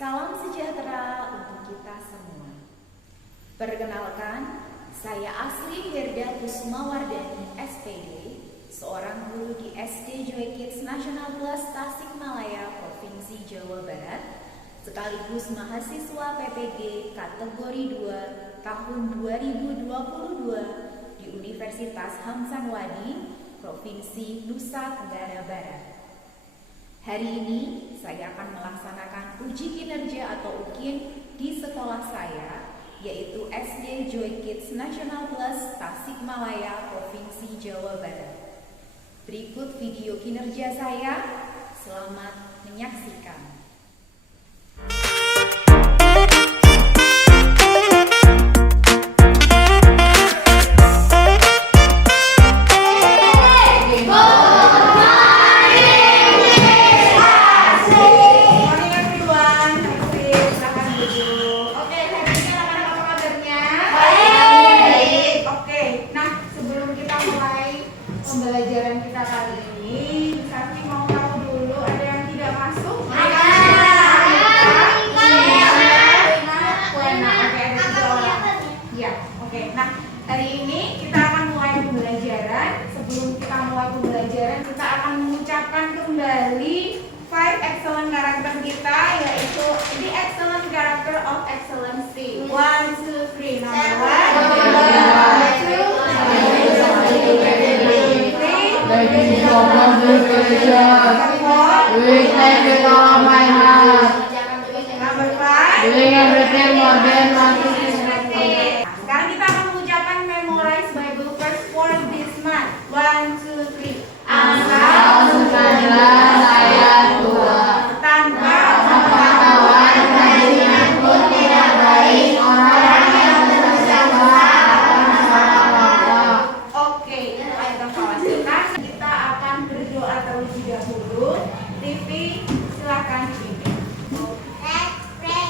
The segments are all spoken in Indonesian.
Salam sejahtera untuk kita semua. Perkenalkan, saya Asli Herda Kusumawardani SPD, seorang guru di SD Joy Kids National Plus Tasikmalaya, Provinsi Jawa Barat, sekaligus mahasiswa PPG kategori 2 tahun 2022 di Universitas Hamsanwadi, Provinsi Nusa Tenggara Barat. Hari ini saya akan melaksanakan uji kinerja atau UKIN di sekolah saya, yaitu SD Joy Kids National Plus Tasikmalaya, Provinsi Jawa Barat. Berikut video kinerja saya. Selamat menyaksikan. Pembelajaran kita kali ini, Sakti mau tahu dulu ada yang tidak masuk? Oke. Nah, hari ini kita akan mulai pembelajaran. Sebelum kita mulai pembelajaran, kita akan mengucapkan kembali 5 excellent character kita, yaitu the excellent character of excellency. 1, 2, 3. Number 1. Thank you for participation. We thank you with all my heart. Number 5. Doing everything more than one. Sekarang kita akan mengucapkan memorize Bible verse for this month. 1, 2, 3. Amsal 19 ayat 2. Tanpa pengetahuan bajingan pun tidak baik orang yang bersama akan salah. Oke, itu ayat kekhawatiran. Kita akan berdoa terlebih dahulu. TV, silakan dipimpin. Let's pray.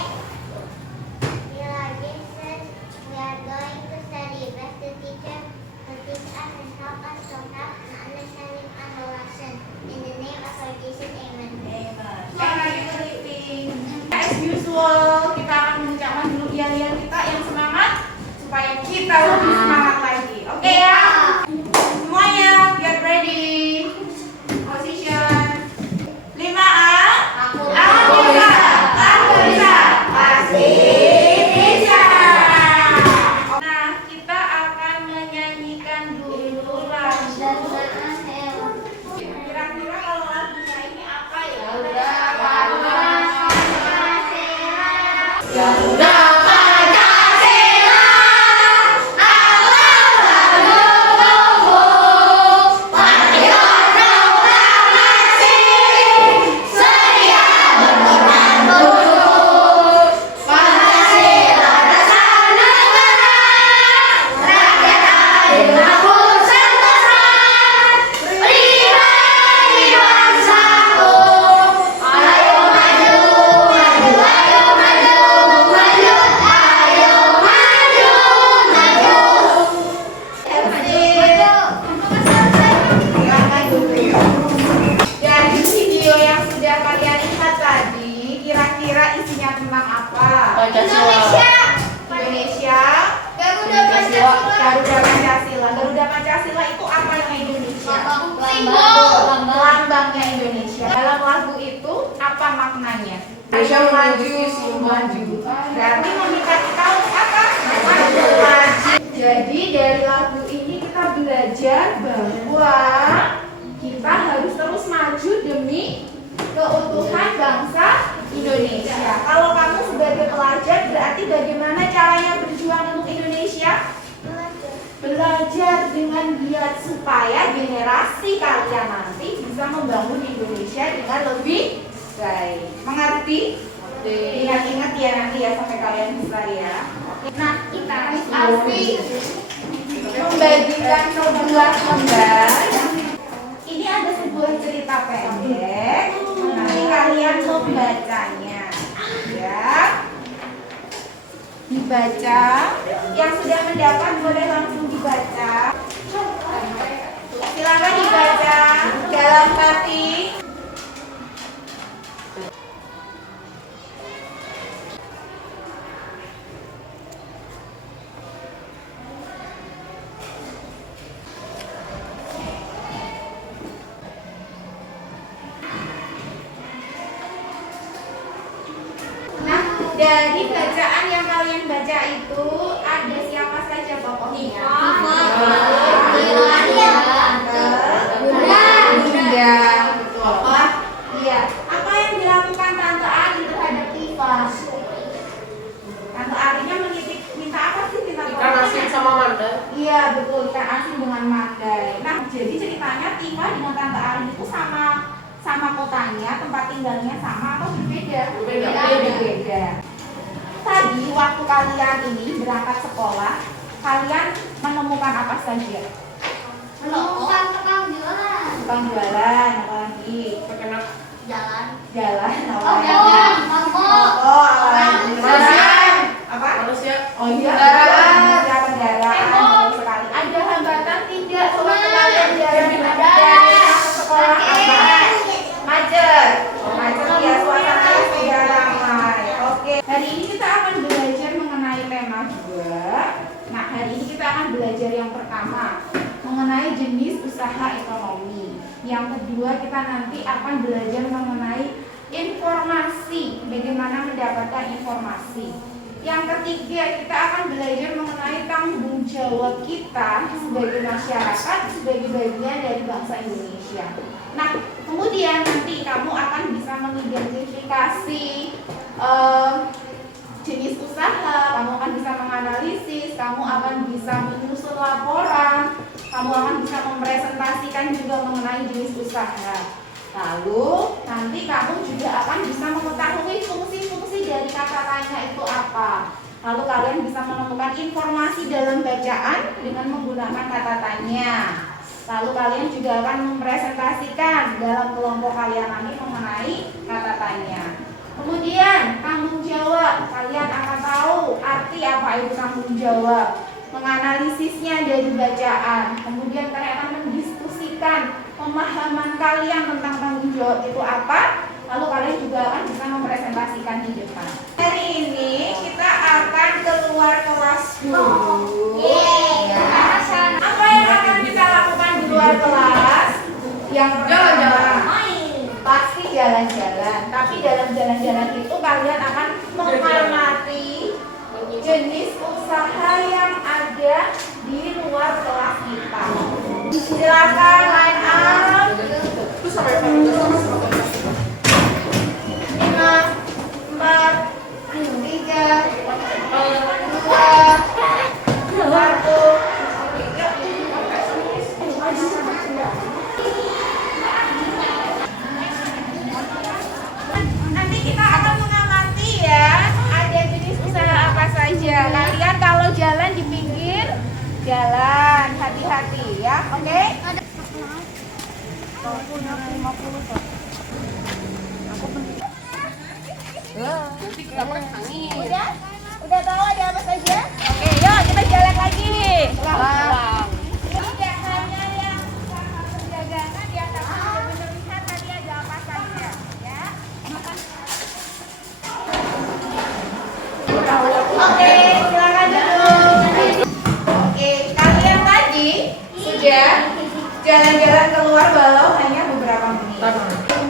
Dear Jesus, we are going to study. Bless the teacher to teach us and help us to have an understanding on the lesson. In the name of our Jesus, amen. As usual, kita akan mengucapkan dulu yel-yel kita yang semangat supaya kita lebih semangat lagi. Oke ya? Semuanya, get ready. Position. 5A. Aku bisa. Aku bisa. Pasti bisa. Nah, kita akan menyanyikan dulu lagu. Kira-kira kalau lagunya ini apa ya? Garuda Jadi video yang sudah kalian lihat tadi, kira-kira isinya tentang apa? Indonesia, Garuda Pancasila. Garuda Pancasila itu apa yang Indonesia? Lambangnya Indonesia. Dalam lagu itu apa maknanya? Indonesia maju. Berarti meminta kita untuk apa? Maju. Jadi dari lagu ini kita belajar bahwa kita harus terus maju demi keutuhan bangsa Indonesia. Kalau kamu sebagai pelajar, berarti bagaimana caranya berjuang untuk Indonesia? Belajar dengan giat supaya generasi kalian nanti bisa membangun Indonesia dengan lebih baik. Mengerti? Ingat-ingat ya nanti ya sampai kalian besar ya. Nah, kita asli membagikan sebuah lembar. Ini ada sebuah cerita pendek. Nanti kalian membacanya, ya. Dibaca. Yang sudah mendapat boleh langsung dibaca. Silakan dibaca dalam hati. Dari bacaan yang kalian baca itu ada siapa saja pokoknya? Bunda. Betul. Apa? Iya. Apa yang dilakukan Tante Ari terhadap Tifa? Tante Arinya minta apa sih? Minta Ikan asin sama mandai. Iya betul, ikan asin dengan mandai. Nah jadi ceritanya Tifa dengan Tante Ari itu sama kotanya, tempat tinggalnya sama atau berbeda? Berbeda. Tadi waktu kalian ini berangkat sekolah, kalian menemukan apa saja? Menemukan tukang jualan. Tukang jualan, apa lagi? Jalan. Jalan, apa lagi? Mangkok. Oh, apa lagi? Manusia. Apa? Manusia. Oh iya, kendaraan. Betul sekali. Ada hambatan tidak sewaktu kalian jalan dari ke sekolah apa? Macet. Oh, macet ya, suasananya sudah ramai. Oke. Hari ini kita akan belajar mengenai tema 2. Nah, hari ini kita akan belajar yang pertama mengenai jenis usaha ekonomi. Yang kedua kita nanti akan belajar mengenai informasi, bagaimana mendapatkan informasi. Yang ketiga kita akan belajar mengenai tanggung jawab kita sebagai masyarakat, sebagai bagian dari bangsa Indonesia. Nah, kemudian nanti kamu akan bisa mengidentifikasi jenis usaha, kamu akan bisa menganalisis, kamu akan bisa menyusun laporan, kamu akan bisa mempresentasikan juga mengenai jenis usaha. Lalu nanti kamu juga akan bisa mengetahui fungsi-fungsi dari kata tanya itu apa. Lalu kalian bisa menemukan informasi dalam bacaan dengan menggunakan kata tanya. Lalu kalian juga akan mempresentasikan dalam kelompok kalian nanti mengenai kata tanya. Kemudian tanggung jawab, kalian akan tahu arti apa itu tanggung jawab, menganalisisnya dari bacaan. Kemudian kalian akan mendiskusikan pemahaman kalian tentang tanggung jawab itu apa. Lalu kalian juga akan bisa mempresentasikan di depan. Hari ini kita akan keluar kelas dulu. Ya. Apa yang akan kita lakukan di luar kelas? Yang pertama, pasti jalan-jalan. Tapi dalam jalan-jalan itu kalian akan mengamati jenis usaha yang ada di luar kelas kita. Silakan line up. Itu sampai 5, 4, 3, 2, 1. Nanti kita akan mengamati ya, ada jenis usaha apa saja. Kalian kalau jalan di pinggir jalan, hati-hati ya, oke? Udah tahu ada apa saja? Oke, yuk kita jalan lagi nih. Ini tidak hanya yang usaha perdagangan ya, tapi benar lihat tadi ada apa saja ya. Oke, silakan duduk. Oke, kalian tadi sudah jalan-jalan keluar walau hanya beberapa menit.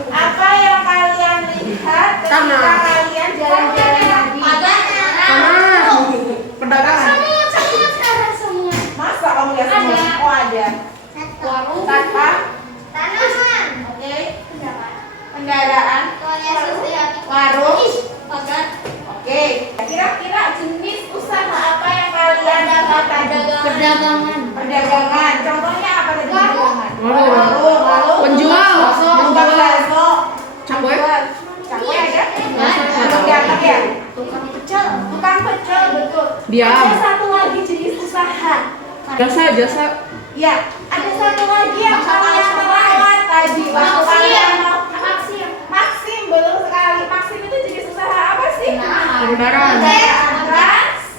Apa yang kalian lihat ketika kalian jalan-jalan tadi? Perdagangan. Masa kamu lihat semua? Oh ada. Warung. Tanpa. Tanaman. Oke. Kendaraan. Warung. Oke. Kira-kira jenis usaha apa yang kalian dapatkan? Perdagangan. Contohnya apa tadi? Perdagangan. Warung. Lalu. Penjual. Tukang bakso. Cakwe. Cakwe ada? Tukang ya? Tukang pecel, betul. Diam. Ada satu lagi jenis usaha. Jasa. Ya, ada satu lagi yang kalian lewat tadi. Waktu kalian mau Maxim, betul sekali. Maxim itu jenis usaha apa sih? Kendaraan.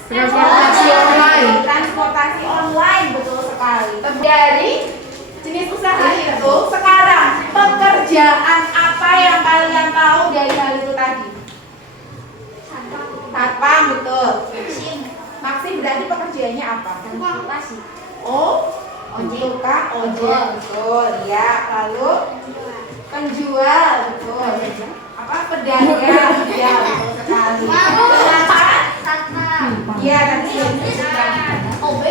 Transportasi online. Transportasi online, betul sekali. Dari jenis usaha itu, sekarang pekerjaan apa yang kalian tahu dari hal itu tadi? Satpam, betul. Maxim berarti pekerjaannya apa? Oh, tukang ojek, betul. Ya, lalu penjual, betul. Apa pedagang? Ya, betul sekali. Iya, tadi sudah disebutkan. OB.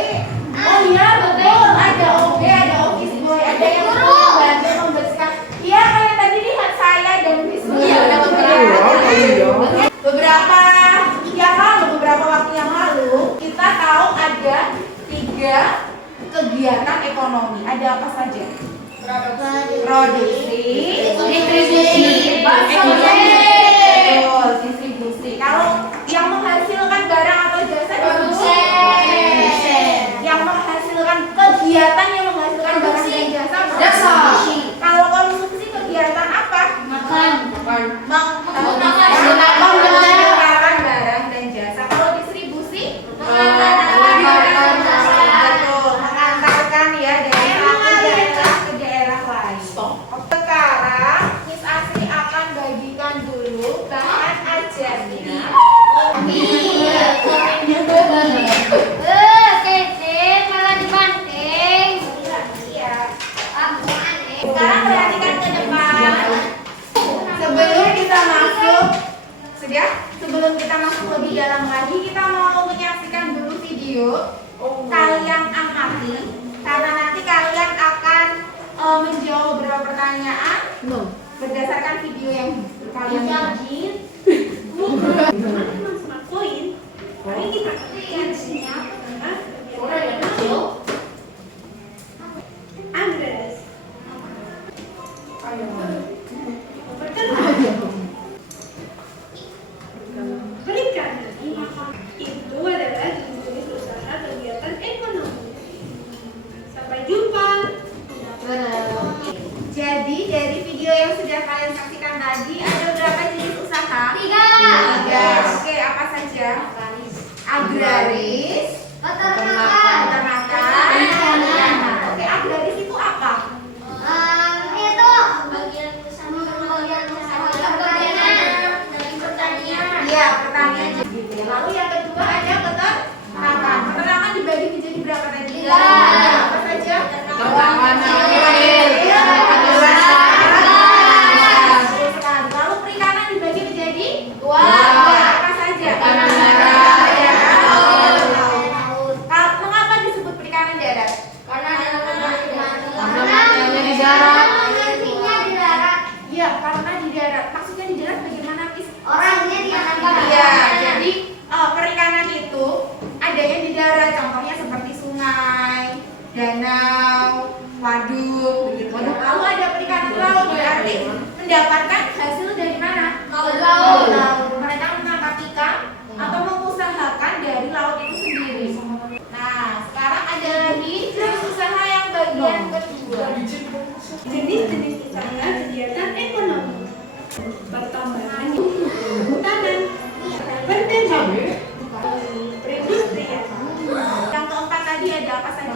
Oh iya, betul. Ada OB, ada office boy, ada yang membantu membersihkan. Iya, kayak tadi lihat saya dan Miss Boy. Iya, ada beberapa yang lalu, beberapa waktu yang lalu, kita tahu ada 3 kegiatan ekonomi. Ada apa saja? Produksi, distribusi, betul, distribusi. Kalau yang menghasilkan barang atau jasa yang menghasilkan kegiatan yang menghasilkan barang dan jasa produksi. Kalau konsumsi kegiatan apa? Menggunakan barang dan jasa. Kalau distribusi betul, mengantarkan ya dari satu daerah ke daerah lain. Sekarang Miss Asri akan bagikan dulu bahan ajarnya. malah dibanting. Iya. Sekarang perhatikan ke depan. Sebelum kita masuk, sebelum kita masuk lebih dalam lagi, kita mau menyaksikan dulu video. Kalian amati, karena nanti kalian akan menjawab beberapa pertanyaan berdasarkan video yang kalian lihat. Perikanan itu adalah jenis usaha kegiatan ekonomi. Sampai jumpa. Jadi dari video yang sudah kalian saksikan tadi ada berapa jenis usaha? 3. Oke, apa saja? Agraris, Peternakan. peternakan. Oke, agraris itu apa? Itu bagian usaha dari pertanian. Iya, pertanian. Lalu yang kedua ada peternakan. Peternakan dibagi menjadi berapa tadi? 3. Apa saja? Lalu perikanan dibagi menjadi 2. Apa saja? Mengapa disebut perikanan darat? Iya, karena di darat. Maksudnya di darat bagaimana, Miss? Iya, jadi perikanan itu adanya di darat. Contohnya seperti sungai, danau, waduk, begitu. Lalu ada perikanan laut, berarti mendapatkan hasil dari mana? Laut. Mereka menangkap ikan atau mengusahakan dari laut itu sendiri. Nah, sekarang ada lagi jenis usaha yang bagian kedua. Jenis-jenis usaha kegiatan ekonomi. Pertambangan, perhutanan, pertanian, perindustrian. Yang keempat tadi ada apa saja?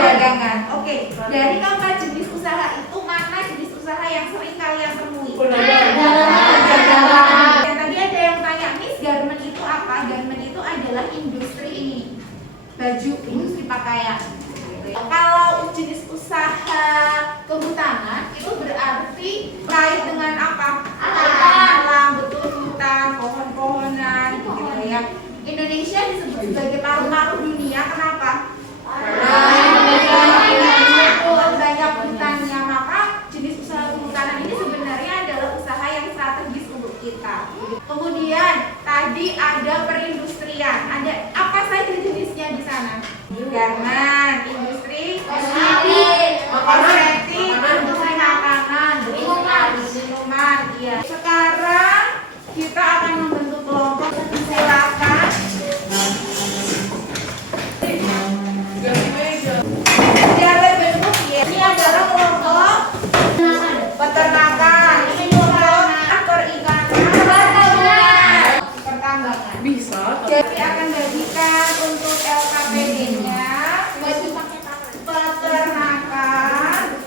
Perdagangan. Oke, dari keempat jenis usaha itu mana jenis usaha yang sering kalian temui? Dan tadi ada yang tanya, Miss, garment itu apa? Garment itu adalah industri ini, baju, industri pakaian. Kalau jenis usaha kehutanan itu berarti kait dengan apa? Alam, betul, hutan, pohon-pohonan, gitu ya. Indonesia disebut sebagai paru-paru dunia. Kenapa? Banyak hutannya, maka jenis usaha kehutanan ini sebenarnya adalah usaha yang strategis untuk kita. Kemudian tadi ada perindustrian. Ada apa saja jenisnya di sana? Garmen, industri kosmetik, industri makanan, minuman. Iya. Sekarang kita akan membentuk kelompok. Silakan. Jalan bentuk ya. Ini adalah kelompok peternakan. Ini kelompok perikanan. Pertambangan. Bisa. Jadi akan bagikan untuk LKPD-nya peternakan,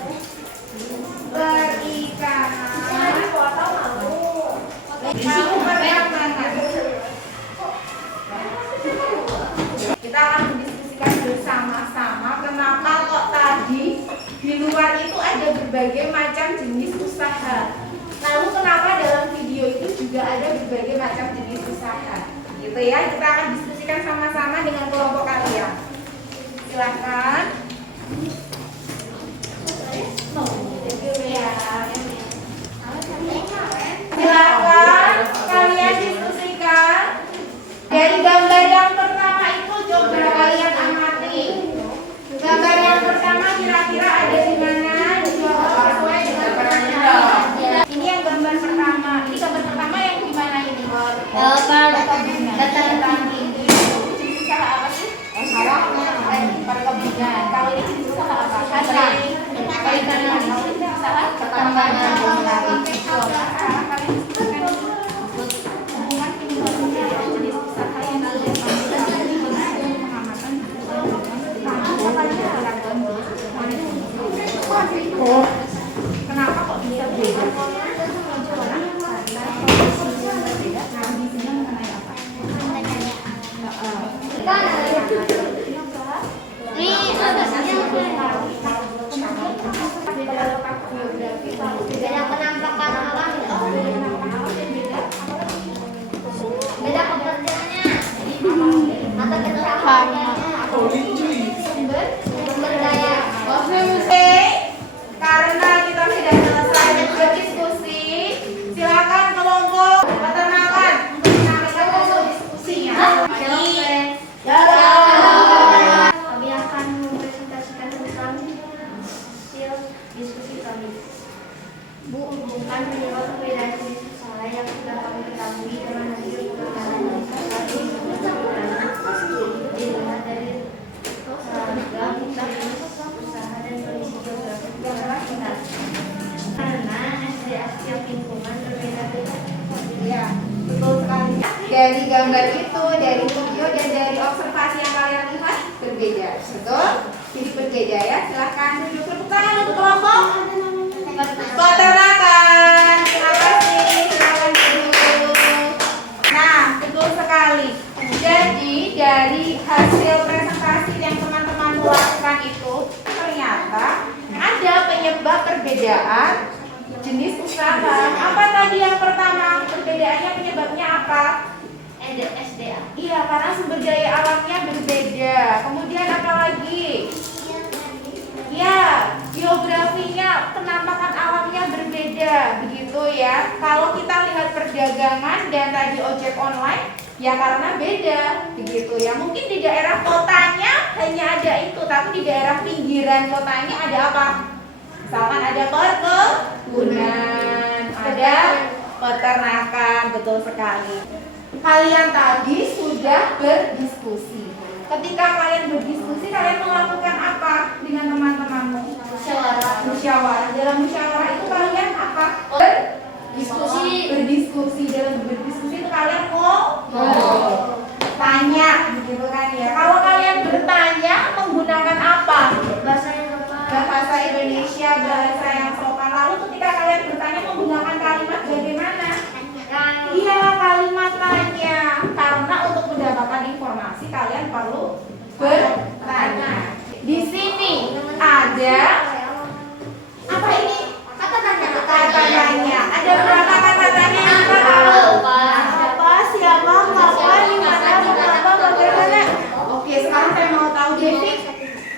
berbagai macam jenis usaha. Lalu kenapa dalam video itu juga ada berbagai macam jenis usaha? Gitu ya, kita akan diskusikan sama-sama dengan kelompok kalian. Silakan. Silakan kalian diskusikan. Dari gambar yang pertama itu coba kalian amati. Gambar yang pertama kira-kira ada di mana? Sesuai dengan pertanyaan. Ini yang gambar pertama. Ini gambar pertama yang di mana ini? Jenis usaha apa sih? Perkebunan. Kalau ini jenis usaha apa? Perikanan. Kalau ini usaha pertambangan. Kalian diskusikan hubungan ini jenis usaha yang sudah pengamatan. Kenapa kok bisa beda? Beda penampakan alam, beda pekerjaannya, atau pencapaiannya, sumber daya. Oke, karena kita sudah selesai berdiskusi, silakan kelompok peternakan untuk menampilkan hasil diskusinya. Kami akan mempresentasikan tentang hasil diskusi kami. Hubungkan penyebab perbedaan jenis usaha yang sudah kami ketahui dengan hasil pengamatan yang kami dilihat dari harga jenis usaha dan kondisi geografis sekitar. Karena SD hasil lingkungan berbeda-beda. Ya, betul sekali. Dari gambar itu, dari video dan dari observasi yang kalian lihat berbeda, betul? Jadi berbeda ya. Silahkan duduk, tepuk tangan untuk kelompok peternakan. Terima kasih. Silakan duduk. Nah, betul sekali. Jadi dari hasil presentasi yang teman-teman lakukan itu ternyata ada penyebab perbedaan jenis usaha. Apa tadi yang pertama? Perbedaannya penyebabnya apa? SDA. Iya, karena sumber daya alamnya berbeda. Kemudian apa lagi? Ya, geografinya, penampakan alamnya berbeda, begitu ya. Kalau kita lihat perdagangan dan tadi ojek online, ya karena beda, begitu ya. Mungkin di daerah kotanya hanya ada itu, tapi di daerah pinggiran kotanya ada apa? Misalkan ada perkebunan, ada peternakan, betul sekali. Kalian tadi sudah berdiskusi. Ketika kalian berdiskusi, kalian melakukan apa dengan teman-temanmu? Musyawarah. Dalam musyawarah itu kalian apa? Berdiskusi. Dalam berdiskusi itu kalian mau tanya, begitu kan ya. Kalau kalian bertanya menggunakan apa? Bahasa Indonesia, bahasa yang sopan. Lalu ketika kalian bertanya menggunakan kalimat bagaimana? Iya, kalimat tanya. Karena untuk mendapatkan informasi kalian perlu bertanya. Di sini ada apa ini? Kata tanya. Ada berapa kata tanya yang kita tahu? Apa, siapa, kapan, di mana, berapa, bagaimana? Oke, sekarang saya mau tahu Devi,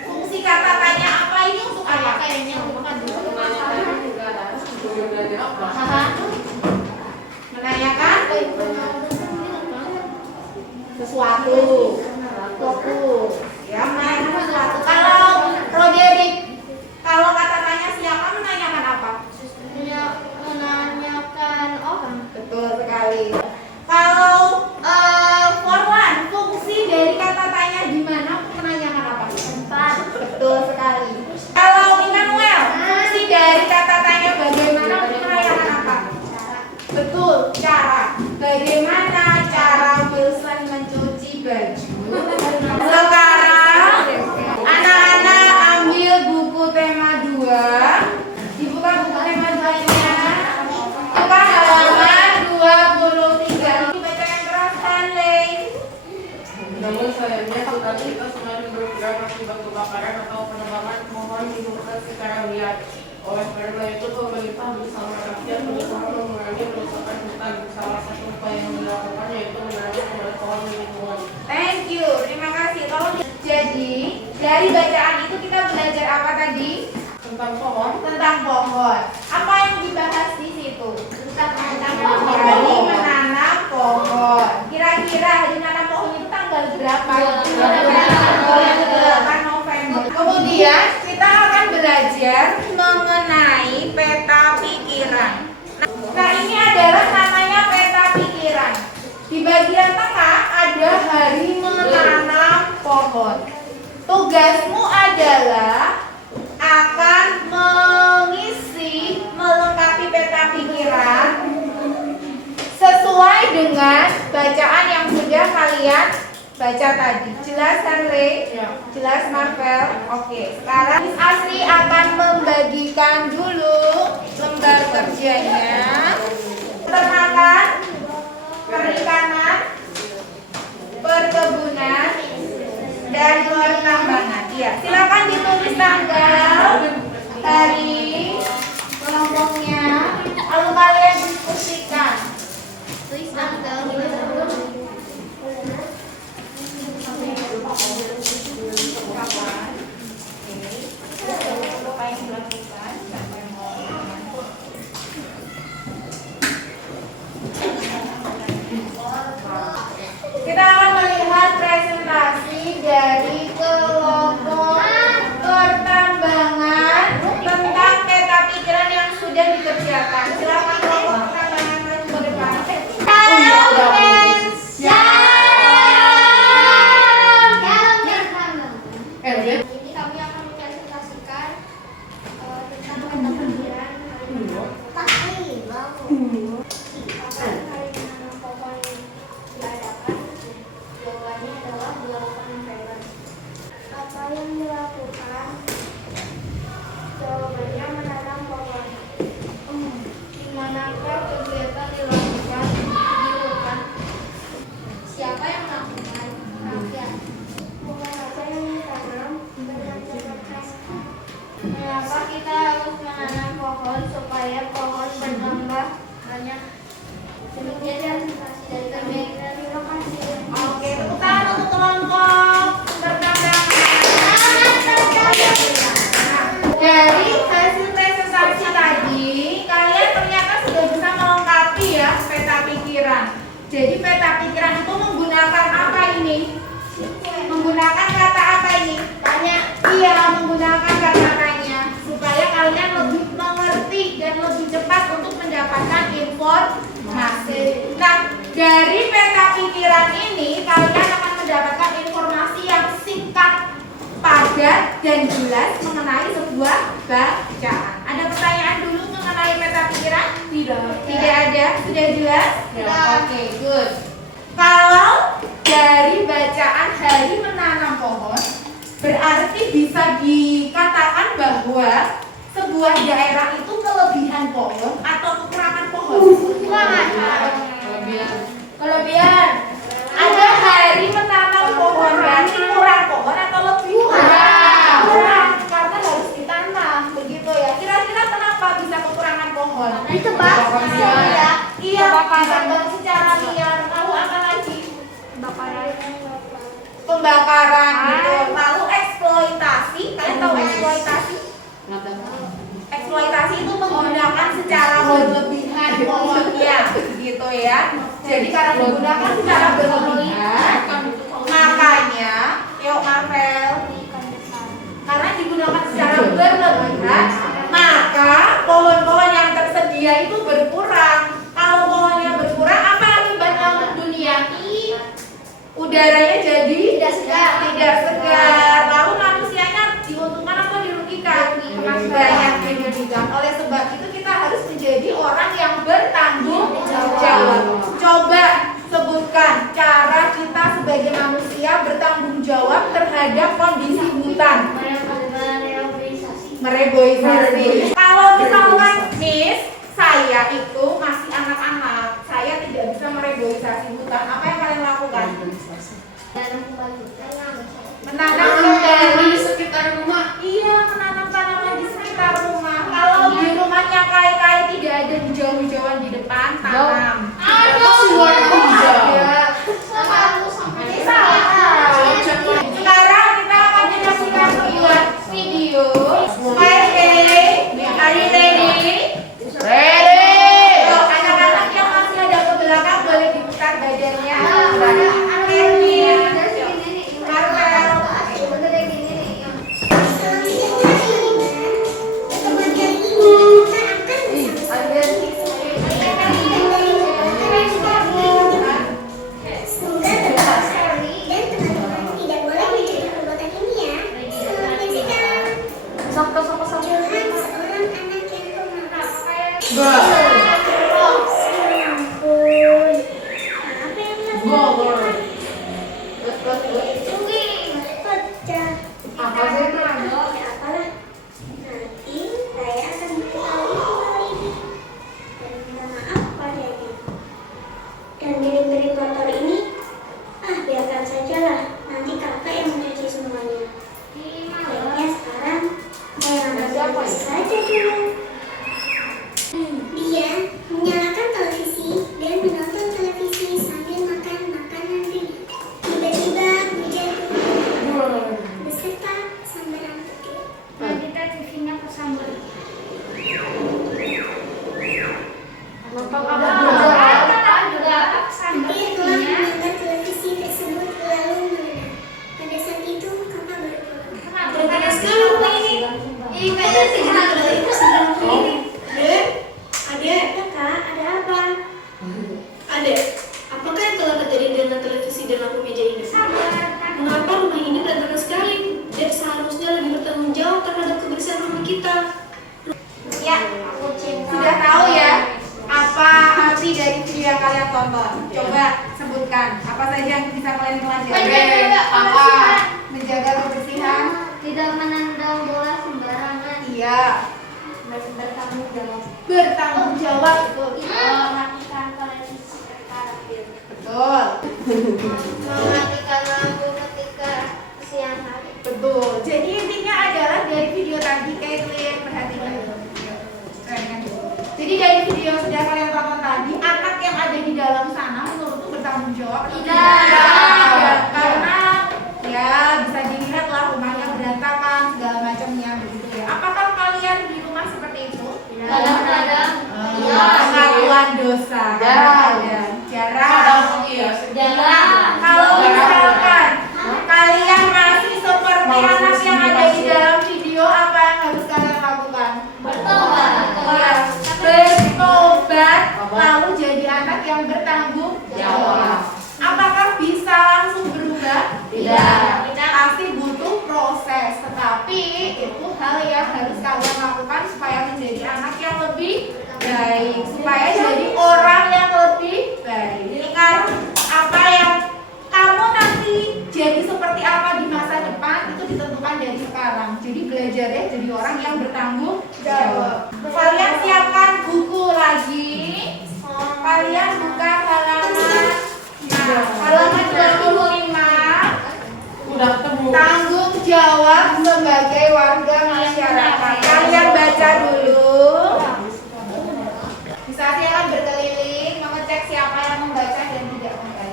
fungsi kata tanya apa ini untuk apa? Menanyakan sesuatu. Ya, menanyakan sesuatu. Kalau Roderick, kalau kata tanya siapa menanyakan apa? Menanyakan orang. Betul sekali. Kalau Forwan, fungsi dari kata tanya di mana menanyakan apa? Tempat. Betul sekali. Kalau Immanuel, fungsi dari kata tanya bagaimana menanyakan apa? Betul, cara. Bagaimana cara Wilson mencuci baju? Sekarang anak-anak ambil buku tema 2. Dibuka buku tema 2-nya. Buka halaman 23. Baca yang keras, Stanley. Namun sayangnya hutan kita semakin berkurang akibat kebakaran atau penebangan pohon dibuka secara liar. Oleh karena itu pemerintah bersama rakyat berusaha mengurangi perusakan hutan. Salah satu upaya yang dilakukan yaitu menanam kembali pohon lingkungan. Thank you, terima kasih. Jadi dari bacaan itu kita belajar apa tadi? Tentang pohon. Tentang pohon. Apa yang dibahas di situ? Tentang Hari menanam pohon. Kira-kira hari menanam pohon itu tanggal berapa? 8 November. Kemudian kita akan belajar mengenai peta pikiran. Nah, ini adalah namanya peta pikiran. Di bagian tengah ada hari menanam pohon. Tugasmu adalah akan melengkapi peta pikiran sesuai dengan bacaan yang sudah kalian baca tadi. Jelas Henry? Jelas Marvel? Oke, sekarang Miss Asri akan membagikan dulu lembar kerjanya. Peternakan, perikanan, perkebunan, dan pertambangan. Iya, silakan ditulis tanggal, hari, kelompoknya, lalu kalian diskusikan. Tulis tanggal. Kita akan melihat presentasi dari kelompok pertambangan tentang peta pikiran yang sudah dikerjakan. Silakan kelompok pertambangan maju ke depan. Jadi kami akan mempresentasikan tentang peta pikiran kapan hari menanam pohon diadakan. Jawabannya adalah 8 November. Apa yang dilakukan? Jawabannya menanam pohon. Di manakah kegiatan dilakukan? Siapa yang melakukan? Rakyat. Bunga apa yang ditanam? Mengapa kita harus menanam pohon supaya pohon bertambah banyak? Demikian presentasi dari kami. Terima kasih. Oke, tepuk tangan untuk kelompok pertambangan. Dari hasil presentasi tadi, kalian ternyata sudah bisa melengkapi ya peta pikiran. Jadi peta pikiran itu menggunakan apa ini? Menggunakan kata apa ini? Tanya. Iya, menggunakan kata tanya supaya kalian lebih mengerti dan lebih cepat untuk mendapatkan informasi. Nah, dari peta pikiran ini kalian akan mendapatkan informasi yang singkat, padat, dan jelas mengenai sebuah bacaan. Ada pertanyaan dulu mengenai peta pikiran? Tidak ada. Sudah jelas? Oke, good. Kalau dari bacaan hari menanam pohon, berarti bisa dikatakan bahwa sebuah daerah itu kelebihan pohon atau kekurangan pohon? Kelebihan. Ada hari menanam pohon, berarti kurang pohon atau lebih? Kurang, karena harus ditanam, begitu ya. Kira-kira kenapa bisa kekurangan pohon? Ditebang. Iya, ditebang secara liar. Lalu apa lagi? Pembakaran gitu. Lalu eksploitasi. Kalian tahu eksploitasi? Eksploitasi itu menggunakan secara berlebihan pohonnya, gitu ya. Jadi karena menggunakan secara berlebihan, makanya, yuk Marvel, karena digunakan secara berlebihan, maka pohon-pohon yang tersedia itu berkurang. Kalau pohonnya berkurang, apa akibatnya untuk dunia? Udaranya jadi tidak segar. Lalu manusianya diuntungkan atau dirugikan? Banyak dirugikan. Oleh sebab itu kita harus menjadi orang yang bertanggung jawab. Coba sebutkan cara kita sebagai manusia bertanggung jawab terhadap kondisi hutan. Mereboisasi. Kalau misalkan Miss, saya itu masih anak-anak, saya tidak bisa mereboisasi hutan. Apa yang kalian lakukan? Menanam kembali di sekitar rumah. Iya, menanam tanaman di sekitar rumah. Kalau depan tanam. Sekarang kita akan menyaksikan sebuah video. Are you ready? Anak-anak yang masih ada ke belakang boleh diputar badannya. Dan miring-miring kotor ini, biarkan sajalah. Nanti kakak yang mencuci semuanya. Baiknya sekarang saya ambil saja dulu. Dia menyalakan televisi dan menonton televisi sambil makan makanan ringan. Tiba-tiba hujan turun beserta sambaran petir. Nah, kita TV-nya kesambar. Dia telah menangkap televisi tersebut lalu menendang. Pada saat itu kakak baru pulang. Panas sekali ini. Adek, kakak, ada apa? Adek, apakah yang telah terjadi dengan televisi dan lampu meja ini? Mengapa rumah ini berantakan sekali? Dek seharusnya lebih bertanggung jawab terhadap kebersihan rumah kita. Ya, sudah tahu ya apa arti dari video yang kalian tonton? Coba sebutkan apa saja yang bisa kalian pelajari. Apa? Menjaga kebersihan. Tidak menendang bola sembarangan. Iya. Bertanggung jawab. Bertanggung jawab. Mematikan televisi terakhir. Betul. Mematikan lampu ketika siang hari. Betul. Jadi intinya adalah dari video tadi kalian perhatikan. Keren kan? Jadi dari video yang sudah kalian tonton tadi, anak yang ada di dalam sana menurutku bertanggung jawab? Tidak. Karena ya bisa dilihat lah rumahnya berantakan segala macamnya begitu ya. Apakah kalian di rumah seperti itu? Kadang-kadang. Pengakuan dosa. Jarang. Kalau misalkan kalian masih seperti anak yang ada di dalam video, apa yang harus kalian lakukan? Bertobat, lalu jadi anak yang bertanggung jawab. Apakah bisa langsung berubah? Tidak. Pasti butuh proses. Tetapi itu hal yang harus kalian lakukan supaya menjadi anak yang lebih baik, supaya jadi orang yang lebih baik. Ingat, apa yang kamu nanti jadi seperti apa di masa depan itu ditentukan dari sekarang. Jadi belajar ya jadi orang yang bertanggung jawab. Kalian siapkan buku lagi. Kalian buka halaman halaman 25. Udah ketemu. Tanggung jawab sebagai warga masyarakat. Kalian baca dulu. Bisa silakan berkeliling mengecek siapa yang membaca dan tidak membaca.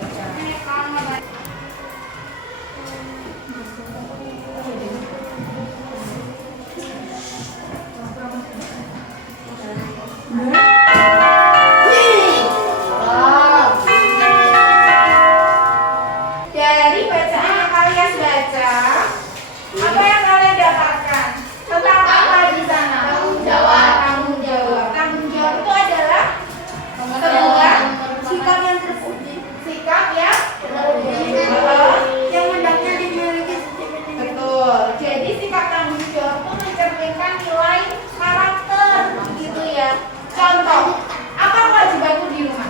Dari bacaan yang kalian baca, apa yang kalian dapatkan? Tentang apa di sana? Tanggung jawab. Tanggung jawab. Tanggung jawab itu adalah sebuah sikap yang terpuji. Sikap yang terpuji. Yang hendaknya dimiliki. Betul. Jadi sikap tanggung jawab itu mencerminkan nilai karakter, gitu ya. Contoh, apa kewajibanku di rumah?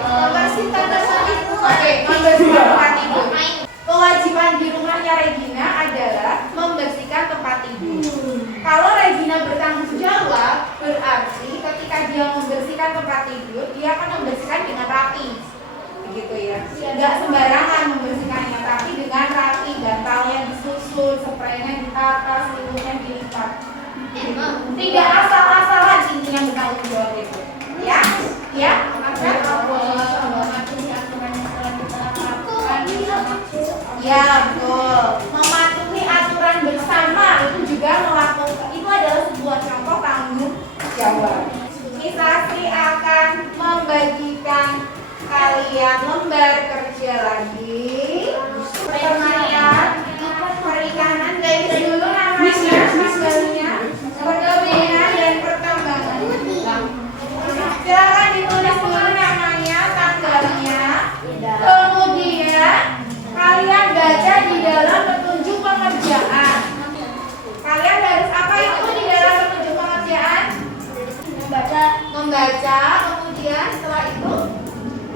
Membersihkan tempat tidur. Oke, membersihkan tempat tidur. Kewajiban di rumahnya Regina adalah membersihkan tempat tidur. Kalau Regina bertanggung jawab, berarti ketika dia membersihkan tempat tidur, dia akan membersihkan dengan rapi. Begitu ya. Enggak sembarangan membersihkannya, tapi dengan rapi, bantalnya disusun, spraynya ditata, selimutnya dilipat. Tidak asal-asalan intinya bertanggung jawab itu. Ya, ya. Ya, betul. Mematuhi aturan bersama itu juga melakukan, itu adalah sebuah contoh tanggung jawab. Kita Sri akan membagikan kalian lembar kerja lagi. Pertanyaan perikanan dari dulu namanya, tanggalnya, perkebunan dan pertambangan. Silakan ditulis dulu namanya, tanggalnya. Kemudian kalian baca di dalam petunjuk pengerjaan. Kalian harus apa itu di dalam petunjuk pengerjaan? Membaca, kemudian setelah itu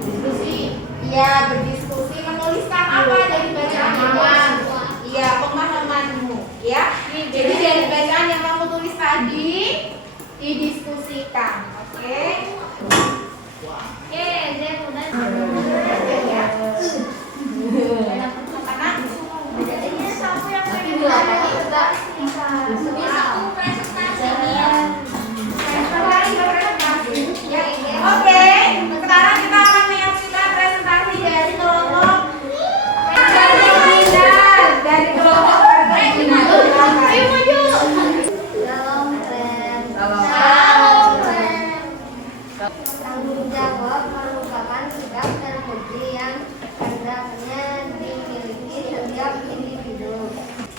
diskusi. Iya, berdiskusi, menuliskan apa dari bacaan itu? Iya, pemahamanmu, ya. Jadi dari bacaan yang kamu tulis tadi didiskusikan, oke? Oke, saya udah. Oke, sekarang kita akan menyaksikan presentasi dari kelompok perkebunan. Dari kelompok perkebunan. Ayo maju. Tanggung jawab merupakan sikap terbukti yang hendaknya dimiliki setiap individu.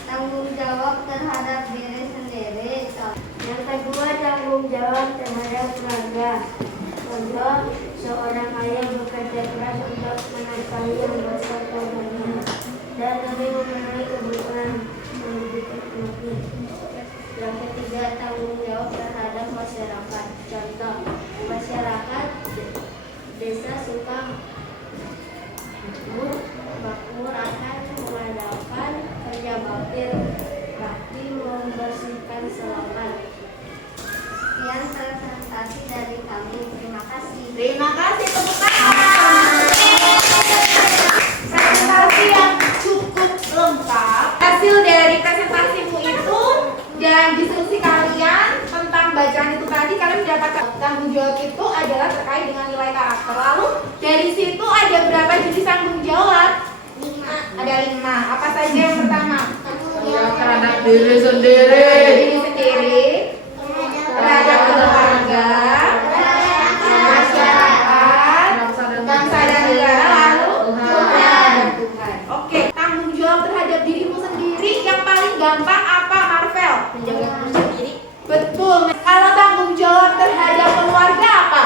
Tanggung jawab terhadap diri sendiri. Yang kedua, tanggung jawab terhadap keluarga. Contoh, seorang ayah bekerja keras untuk menafkahi yang besar keluarganya dan demi memenuhi kebutuhan pendidikan anaknya. Yang ketiga, tanggung jawab terhadap masyarakat. Contoh, masyarakat desa suka makmur akan mengadakan kerja bakti membersihkan selokan. Sekian presentasi dari kami. Terima kasih. Terima kasih, tepuk tangan. Presentasi yang cukup lengkap. Hasil dari presentasimu itu dan diskusi kalian tentang bacaan itu tadi, kalian mendapatkan tanggung jawab itu adalah terkait dengan nilai karakter. Lalu dari situ ada berapa jenis tanggung jawab? 5. Ada 5. Apa saja yang pertama? Terhadap diri sendiri, Diri sendiri, terhadap keluarga, masyarakat, bangsa dan negara, lalu terhadap Tuhan. Oke, tanggung jawab terhadap dirimu sendiri yang paling gampang apa, Marvel? Menjaga diri sendiri. Betul. Kalau tanggung jawab terhadap keluarga apa?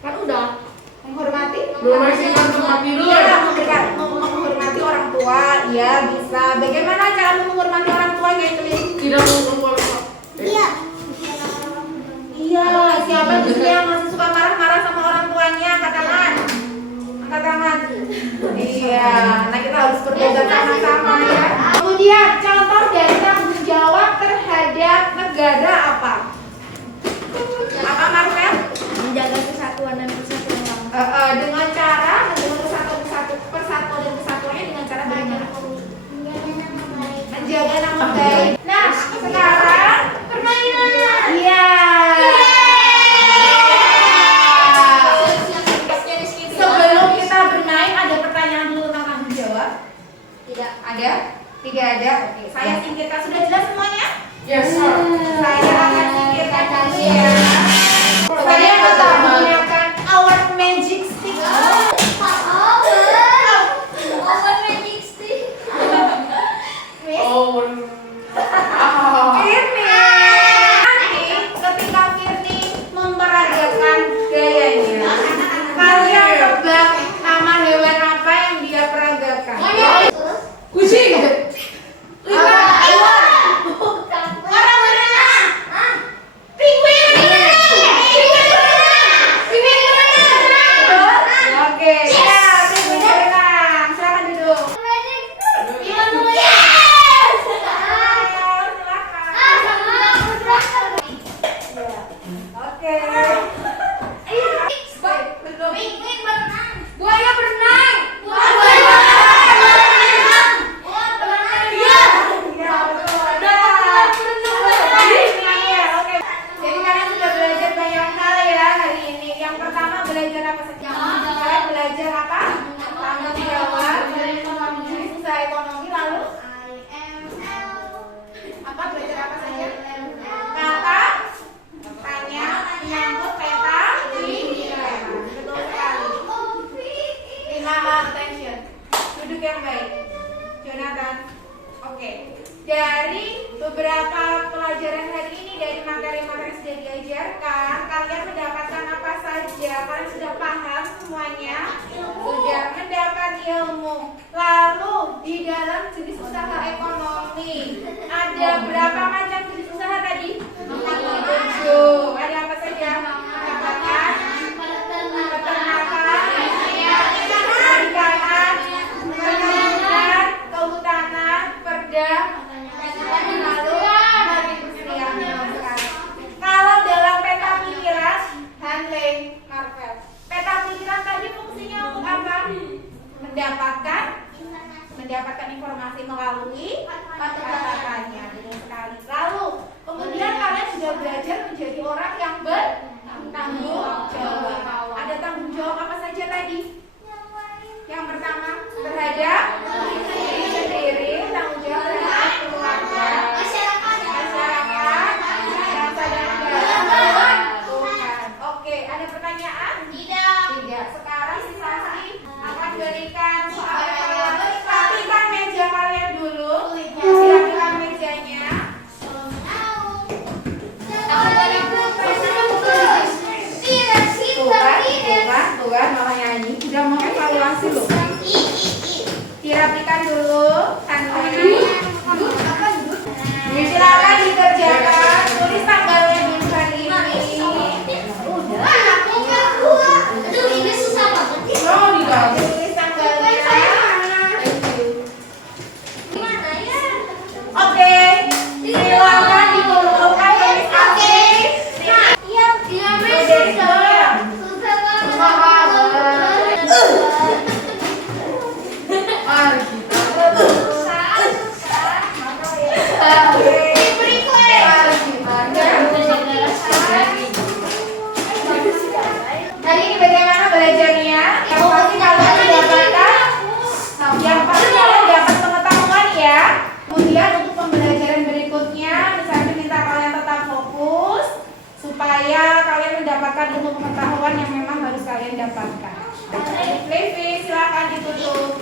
Kan udah. Menghormati? membersihkan tempat tidur. Iya, menghormati orang tua. Iya, bisa. Bagaimana cara menghormati orang tua, Caitlin? Tidak memperluas. Iya. Iya, siapa di sini yang masih suka marah-marah sama orang tuanya? Angkat tangan. Angkat tangan. Iya, nah kita harus berbeda sama-sama ya. Kemudian contoh dari tanggung jawab terhadap negara apa? Apa, Marvel? Menjaga kesatuan dan persatuan bangsa. Dengan cara persatuan dan kesatuannya dengan cara bagaimana? Menjaga nama baik. Nah, sekarang permainan. Iya. Sebelum kita bermain ada pertanyaan dulu tentang tanggung jawab. Tidak ada? Tidak ada. Oke, saya singkirkan. Sudah jelas semuanya? Yes, sir. Saya akan singkirkan dulu ya. Saya akan menggunakan alat magic stick. Oh. Firni, nanti ketika Firni memperagakan gayanya, kalian tebak nama hewan apa yang dia peragakan? Kucing. Orang berenang. Penguin. beberapa pelajaran hari ini dari materi-materi sudah diajarkan, kalian mendapatkan apa saja? Kalian sudah paham semuanya? Sudah mendapat ilmu. Lalu di dalam jenis usaha ekonomi ada berapa macam jenis usaha tadi? 7. Ada apa saja? Pendapatan, peternakan, perikanan, perkebunan, kehutanan, perda, lalu perindustrian. Kalau dalam peta pikiran, handling, Marvel. Peta pikiran tadi fungsinya untuk apa? Mendapatkan informasi melalui kata-katanya. Benar sekali. Lalu kemudian kalian sudah belajar menjadi orang yang bertanggung jawab. Ada tanggung jawab apa saja tadi? Yang pertama terhadap diri sendiri, tanggung jawab terhadap keluarga, masyarakat, bangsa dan negara. Tuhan. Oke, ada pertanyaan? Tidak. Sekarang si Sasi akan berikan soal rapikan meja kalian dulu. Siapkan mejanya. Tuhan malah nyanyi. Udah mau evaluasi loh. Dirapikan dulu handphonenya. Silakan dikerjakan. Tulis tanggalnya dulu hari ini. Ini susah banget. Oh, di dalam. Tulis tanggalnya. Gimana ya? Oke. Silakan dikumpulkan tulis aktif. Iya, Hari ini bagaimana belajarnya? Yang pasti kalian dapat pengetahuan ya. Kemudian untuk pembelajaran berikutnya, misalnya minta kalian tetap fokus supaya kalian mendapatkan ilmu pengetahuan yang memang harus kalian dapatkan. Levi, silakan ditutup.